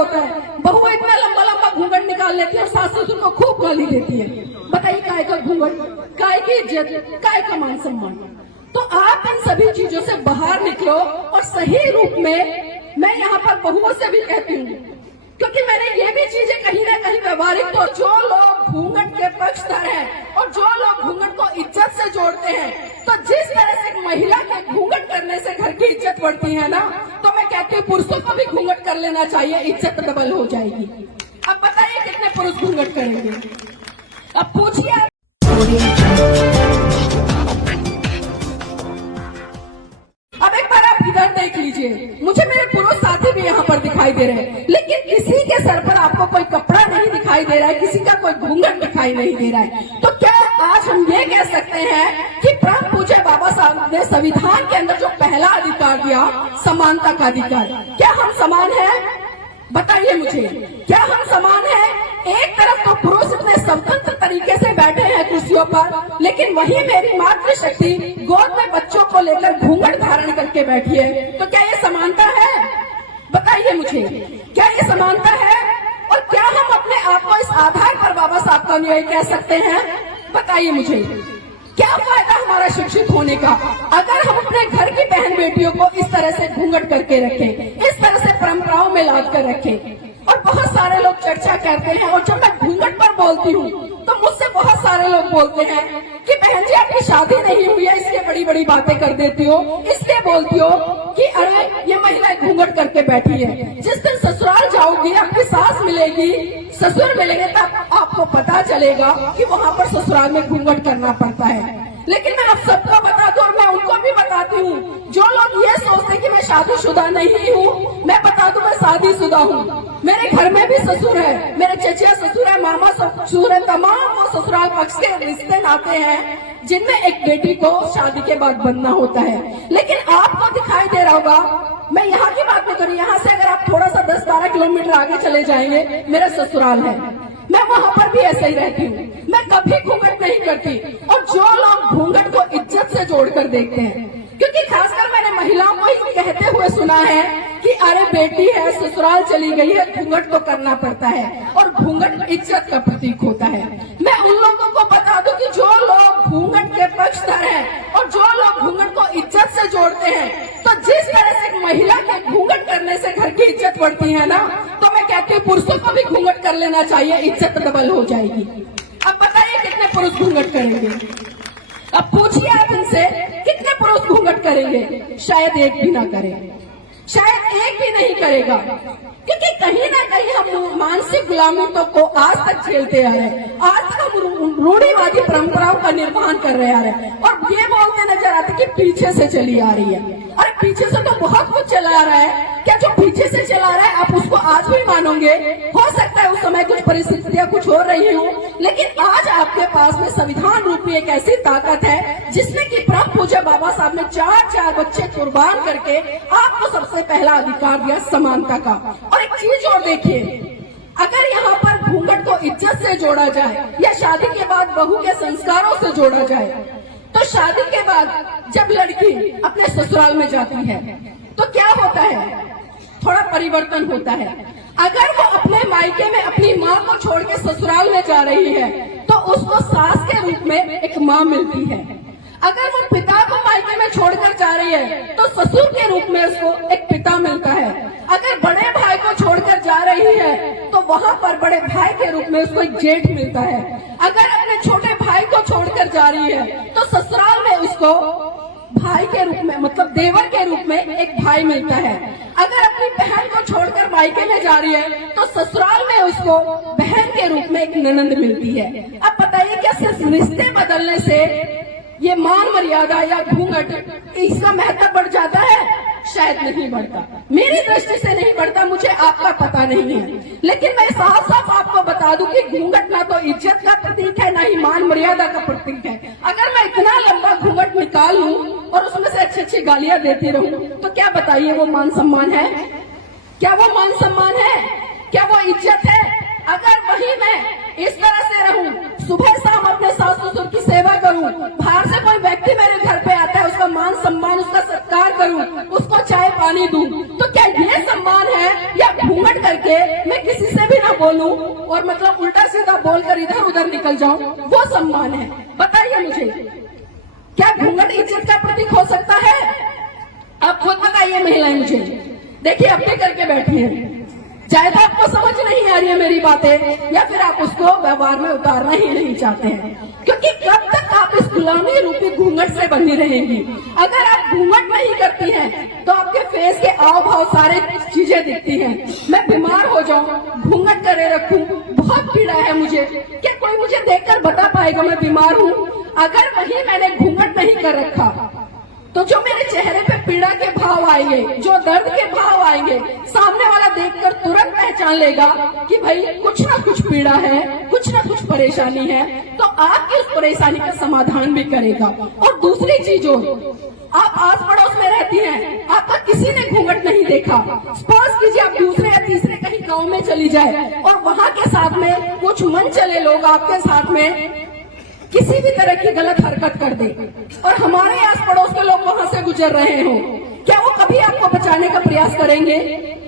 होता है, बहू इतना लंबा लंबा घूंघट निकाल लेती है और सास ससुर को खूब गाली देती है। बताइए काय का घूंघट, काय की इज्जत, काय का मान सम्मान। तो आप इन सभी चीजों से बाहर निकलो और सही रूप में मैं यहाँ पर बहुओं से भी कहती हूँ, क्योंकि मैंने ये भी चीजें कहीं ना कहीं व्यवहारिक, तो जो लोग घूंघट के पक्षधर हैं और जो लोग घूंघट को इज्जत से जोड़ते हैं, तो जिस तरह से एक महिला के घूंघट करने से घर की इज्जत बढ़ती है ना, तो मैं कहती हूँ पुरुषों को भी घूंघट कर लेना चाहिए, इज्जत डबल हो जाएगी। अब बताइए कितने पुरुष घूंघट करेंगे? अब पूछिए आप। अब एक बार आप इधर देख लीजिए, मुझे मेरे पुरुष साथी भी यहाँ पर दिखाई दे रहे हैं, लेकिन किसी के सर पर आपको कोई कपड़ा नहीं दिखाई दे रहा है, किसी का कोई घूंघट दिखाई नहीं दे रहा है। तो क्या आज हम ये कह सकते हैं कि परम पूज्य बाबा साहब ने संविधान के अंदर जो पहला अधिकार दिया, समानता का अधिकार, क्या हम समान हैं? बताइए मुझे, क्या हम समान हैं? एक तरफ तो पुरुष इतने स्वतंत्र तरीके से बैठे हैं कुर्सियों पर, लेकिन वहीं मेरी मातृशक्ति गोद में बच्चों को लेकर घूंघट धारण करके बैठी है। तो क्या ये समानता है? बताइए मुझे, क्या ये समानता है? और क्या हम अपने आप को इस आधार पर बाबा साहब का अनुयायी कह सकते हैं? बताइए मुझे, क्या फायदा हमारा शिक्षित होने का अगर हम अपने घर की बहन बेटियों को इस तरह से घूंघट करके रखें, इस तरह से परंपराओं में लाद कर रखें? और बहुत सारे लोग चर्चा करते हैं, और जब मैं घूंघट पर बोलती हूँ तो मुझसे बहुत सारे लोग बोलते हैं कि बहन जी आपकी शादी नहीं हुई है, इसलिए बड़ी बड़ी बातें कर देती हो, इसलिए बोलती हो कि अरे ये महिला घूंघट करके बैठी है। जिस दिन ससुराल जाओगी, आपकी सास मिलेगी, ससुर मिलेंगे, तब आपको पता चलेगा कि वहाँ पर ससुराल में घूंघट करना पड़ता है। लेकिन मैं आप सबको बता दूं, और मैं उनको भी बताती हूँ जो लोग ये सोचते हैं कि मैं शादीशुदा नहीं हूँ, मैं बता दूं मैं शादीशुदा हूँ। मेरे घर में भी ससुर है, मेरे चचिया ससुर है, मामा ससुर है, तमाम वो ससुराल पक्ष के रिश्ते नाते हैं जिनमें एक बेटी को शादी के बाद बनना होता है। लेकिन आपको दिखाई दे रहा होगा, मैं यहाँ की बात नहीं कर रही, यहाँ से अगर आप थोड़ा सा 10-12 किलोमीटर आगे चले जाएंगे, मेरा ससुराल है, मैं वहाँ पर भी ऐसे ही रहती हूँ, मैं कभी घूंघट नहीं करती। और जो लोग घूंघट को इज्जत से जोड़कर देखते हैं, क्योंकि खासकर मैंने महिलाओं को ही कहते हुए सुना है कि अरे बेटी है, ससुराल चली गई है, घूंघट तो करना पड़ता है, और घूंघट इज्जत का प्रतीक होता है। मैं उन लोगों को बता दूं कि जो लोग घूंघट के पक्षधर हैं और जो लोग घूंघट को इज्जत से जोड़ते हैं, तो जिस तरह से एक महिला के घूंघट करने से घर की इज्जत बढ़ती है ना, तो मैं कहती हूँ पुरुषों को भी घूंघट कर लेना चाहिए, इज्जत डबल हो जाएगी। अब बताइए कितने पुरुष घूंघट करेंगे? अब पूछिए आप इनसे, कितने पुरुष घूंघट करेंगे? शायद एक भी ना करे, शायद एक भी नहीं करेगा, क्योंकि कहीं ना कहीं हम मानसिक गुलामी को आज तक झेलते आ रहे हैं, आज तक हम रूढ़िवादी परंपराओं का निर्माण कर रहे आ रहे हैं, और ये बोलते नजर आते कि पीछे से चली आ रही है। अरे पीछे से तो बहुत कुछ चला आ रहा है, क्या जो पीछे से चला रहा है आप उसको आज भी मानोगे? हो सकता है उस समय कुछ परिस्थितियां कुछ हो रही हो, लेकिन आज आपके पास में संविधान रूपी एक ऐसी ताकत है जिसने कि परम पूज्य बाबा साहब ने 4 बच्चे कुर्बान करके आपको सबसे पहला अधिकार दिया, समानता का। और एक चीज और देखिए, अगर यहाँ पर घूंघट को इज्जत से जोड़ा जाए या शादी के बाद बहू के संस्कारों से जोड़ा जाए, तो शादी के बाद जब लड़की अपने ससुराल में जाती है तो क्या होता है? थोड़ा परिवर्तन होता है। अगर वो अपने मायके में अपनी माँ को छोड़ के ससुराल में जा रही है तो उसको सास के रूप में एक माँ मिलती है। अगर वो पिता को मायके में छोड़कर जा रही है तो ससुर के रूप में उसको एक पिता मिलता है। अगर बड़े भाई को छोड़कर जा रही है तो वहाँ पर बड़े भाई के रूप में उसको एक जेठ मिलता है। अगर अपने छोटे भाई को छोड़कर जा रही है तो ससुराल में उसको भाई के रूप में, मतलब देवर के रूप में एक भाई मिलता है। अगर अपनी बहन को छोड़कर मायके में जा रही है तो ससुराल में उसको बहन के रूप में एक ननंद मिलती है। अब बताइए क्या सिर्फ रिश्ते बदलने से ये मान मर्यादा या घूंघट इसका महत्व बढ़ जाता है? शायद नहीं बढ़ता, मेरी दृष्टि से नहीं बढ़ता, मुझे आपका पता नहीं है। लेकिन मैं साफ साफ आपको बता दूं कि घूंघट ना तो इज्जत का प्रतीक है, ना ही मान मर्यादा का प्रतीक है। अगर मैं इतना लंबा घूंघट निकाल लूं और उसमें से अच्छी अच्छी गालियां देती रहूं तो क्या बताइए वो मान सम्मान है? क्या वो मान सम्मान है? क्या वो इज्जत है? अगर वही मैं इस तरह से रहूं, सुबह शाम अपने सास ससुर की सेवा करूं, बाहर से कोई व्यक्ति मेरे घर पे आता है उसका मान सम्मान, उसका सत्कार करूं, उसको चाय पानी दूं, तो क्या ये सम्मान है? या घूंघट करके करके मैं किसी से भी ना बोलूं और मतलब उल्टा सीधा बोलकर इधर उधर निकल जाऊं, वो सम्मान है? बताइए मुझे, क्या घूंघट इज्जत का प्रतीक हो सकता है? आप खुद बताइए महिलाएं मुझे। देखिए अपने करके बैठी है, चाहे तो आपको समझ नहीं आ रही है मेरी बातें, या फिर आप उसको व्यवहार में उतारना ही नहीं चाहते हैं, क्योंकि कब तक आप इस गुलामी रूपी घूंघट से बंधी रहेंगी? अगर आप घूंघट नहीं करती हैं तो आपके फेस के आव भाव सारे चीजें दिखती हैं। मैं बीमार हो जाऊं, घूंघट करे रखूं, बहुत पीड़ा है मुझे, क्या कोई मुझे देखकर बता पाएगा मैं बीमार हूँ? अगर वही मैंने घूंघट नहीं कर रखा तो जो मेरे चेहरे पे पीड़ा के भाव आएंगे, जो दर्द के भाव आएंगे, सामने वाला देखकर तुरंत पहचान लेगा कि भाई कुछ ना कुछ पीड़ा है, कुछ ना कुछ परेशानी है, तो आपकी उस परेशानी का समाधान भी करेगा। और दूसरी चीज, आप आस पड़ोस में रहती हैं, आपका किसी ने घूंघट नहीं देखा, सपोज कीजिए आप दूसरे या तीसरे कहीं गाँव में चली जाए और वहाँ के साथ में कुछ मन चले लोग आपके साथ में किसी भी तरह की गलत हरकत कर दे और हमारे आस पड़ोस के लोग वहां से गुजर रहे हो, क्या वो कभी आपको बचाने का प्रयास करेंगे?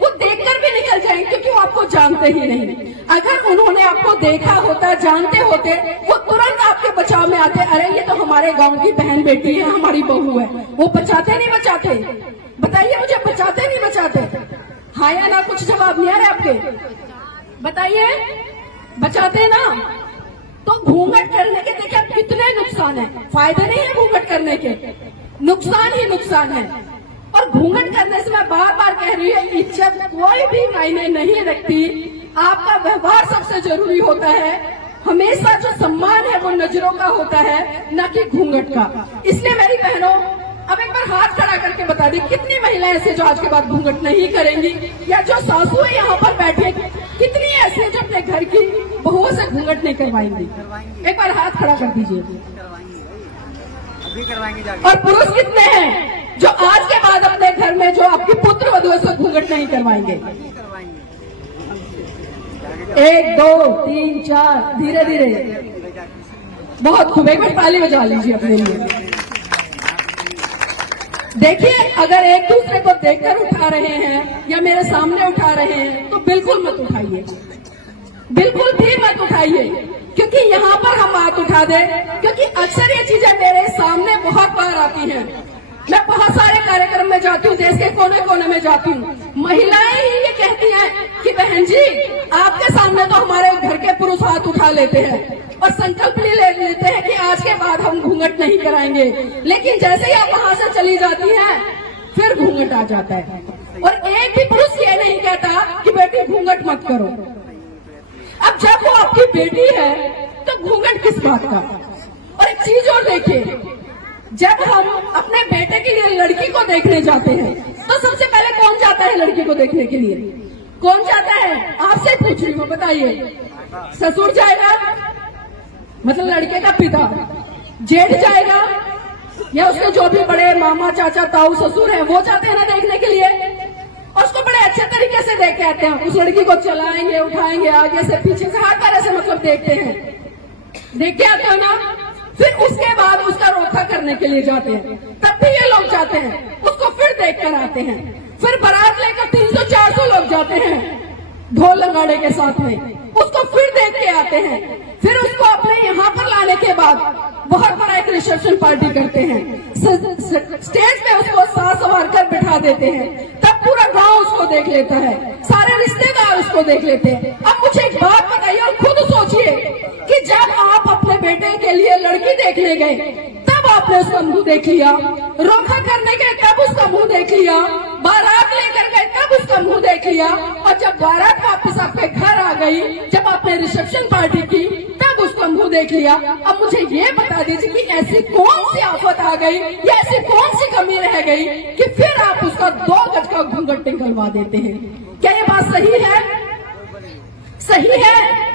वो देखकर भी निकल जाएंगे, क्योंकि वो आपको जानते ही नहीं। अगर उन्होंने आपको देखा होता, जानते होते, वो तुरंत आपके बचाव में आते, अरे ये तो हमारे गांव की बहन बेटी है, हमारी बहू है। वो बचाते नहीं बचाते? बताइए मुझे, बचाते नहीं बचाते? हाँ या ना? कुछ जवाब नहीं आ रहे आपके, बताइए। बचाते ना? तो घूंघट करने के देखिए कितने नुकसान है, फायदे नहीं है घूंघट करने के, नुकसान ही नुकसान है। और घूंघट करने से मैं बार बार कह रही हूँ, इज्जत कोई भी मायने नहीं रखती, आपका व्यवहार सबसे जरूरी होता है। हमेशा जो सम्मान है वो नजरों का होता है, न कि घूंघट का। इसलिए मेरी बहनों, अब एक बार हाथ खड़ा करके बता दी, कितनी महिलाएं ऐसे जो आज के बाद घूंघट नहीं करेंगी, या जो सासू है यहाँ पर बैठे, कितनी ऐसे जो अपने घर की बहुओं से घूंघट नहीं करवाएंगी? एक बार हाथ खड़ा कर दीजिए। अभी करवाएंगे जाके। और पुरुष कितने हैं जो आज के बाद अपने घर में जो आपकी पुत्र वधुओं से घूंघट नहीं करवाएंगे? 1 2 3 4, धीरे धीरे, बहुत खूब। एक बार ताली बजा लीजिए अपने लिए। देखिए, अगर एक दूसरे को देखकर उठा रहे हैं या मेरे सामने उठा रहे हैं तो बिल्कुल मत उठाइए, बिल्कुल भी मत उठाइए, क्योंकि यहाँ पर हम बात उठा दें, क्योंकि अक्सर ये चीजें मेरे सामने बहुत बार आती हैं। मैं बहुत सारे कार्यक्रम में जाती हूँ, देश के कोने कोने में जाती हूँ, महिलाएं ही ये कहती हैं कि बहन जी, आपके सामने तो हमारे घर के पुरुष हाथ उठा लेते हैं और संकल्प ले लेते हैं कि आज के बाद हम घूंघट नहीं कराएंगे, लेकिन जैसे ही आप वहां से चली जाती हैं फिर घूंघट आ जाता है। और एक भी पुरुष ये नहीं कहता कि बेटी घूंघट मत करो। अब जब वो आपकी बेटी है तो घूंघट किस बात का? और एक चीज और देखिए, जब हम अपने बेटे के लिए लड़की को देखने जाते हैं तो सबसे पहले कौन जाता है लड़की को देखने के लिए? कौन जाता है? आपसे पूछ रही हूँ, बताइए। ससुर जाएगा, मतलब लड़के का पिता, जेठ जाएगा, या उसके जो भी बड़े मामा चाचा ताऊ ससुर हैं वो जाते हैं ना देखने के लिए, और उसको बड़े अच्छे तरीके से देख के आते हैं। उस लड़की को चलाएंगे, उठाएंगे, आगे से पीछे से हर तरह से मतलब देखते हैं, देख के आते हो ना। फिर उसके बाद उसका रोका करने के लिए जाते हैं, तब भी ये लोग जाते हैं, उसको फिर देख कर आते हैं। फिर बारात लेकर 300-400 लोग जाते हैं ढोल नगाड़े के साथ में, उसको फिर देख के आते हैं। फिर उसको अपने यहाँ पर लाने के बाद बहुत बड़ा एक रिसेप्शन पार्टी करते हैं, स्टेज पे उसको साज संवार कर बिठा देते हैं, तब पूरा गांव उसको देख लेता है, सारे रिश्तेदार उसको देख लेते हैं। अब मुझे एक बात बताइए और खुद सोचिए कि जब आप अपने बेटे के लिए लड़की देखने गए तब आपने उसका मुंह देख लिया, रोका करने गए तब उसका मुंह देख लिया, बारात लेकर गए तब उसका मुंह देख लिया, और जब बारात वापस आपके घर आ गई, जब आपने रिसेप्शन पार्टी की तब उसका मुंह देख लिया। अब मुझे ये बता दीजिए कि ऐसी कौन सी आफत आ गई या ऐसी कौन सी कमी रह गई कि फिर आप उसका 2 गज का घूंघट निकलवा देते हैं? क्या ये बात सही है? सही है?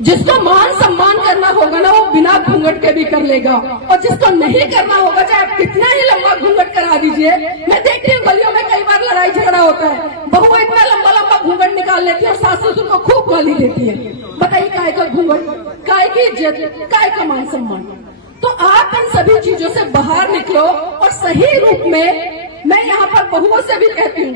जिसको मान सम्मान करना होगा ना वो बिना घूंघट के भी कर लेगा, और जिसको नहीं करना होगा चाहे आप कितना ही लंबा घूंघट करा दीजिए। मैं देखती हूँ गलियों में कई बार लड़ाई झगड़ा होता है, बहू इतना लंबा लंबा घूंघट निकाल लेती है और सास ससुर को खूब गाली देती है। बताइए काय का घूंघट, काय की इज्जत, काय का मान सम्मान? तो आप इन सभी चीजों से बाहर निकलो और सही रूप में, मैं यहाँ पर बहुओं से भी कहती हूँ,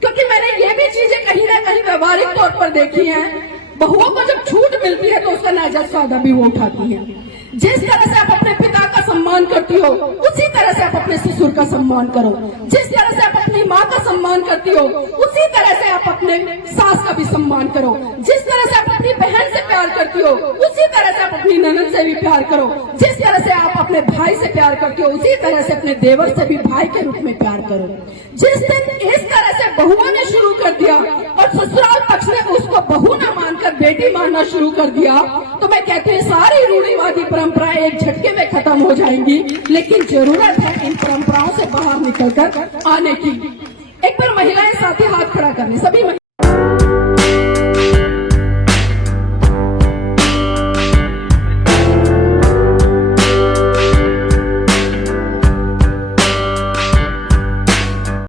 क्योंकि मैंने ये भी चीजें कहीं ना कहीं व्यवहारिक तौर पर देखी है, बहुओं को जब छूट मिलती है तो उसका नाजायज फायदा भी वो उठाती है। जिस तरह से आप अपने पिता का सम्मान करती हो, उसी तरह से आप अपने ससुर का सम्मान करो। जिस तरह से आप अपनी माँ का सम्मान करती हो, उसी तरह से आप अपने सास का भी सम्मान करो। जिस तरह से आप अपनी बहन से प्यार करती हो, उसी तरह से आप अपनी ननद से भी प्यार करो। जिस तरह से आप अपने भाई से प्यार करती हो, उसी तरह से अपने देवर से भी भाई के रूप में प्यार करो। जिस दिन इस तरह से बहुओं ने शुरू कर दिया और ससुराल पक्ष ने उसको बहू न मानकर बेटी मानना शुरू कर दिया, तो मैं कहती हूँ सारी रूढ़िवादी परंपराएं एक झटके में खत्म हो जाएंगी। लेकिन जरूरत है इन परंपराओं से बाहर निकलकर आने की। एक बार महिलाएं साथी हाथ खड़ा करने, सभी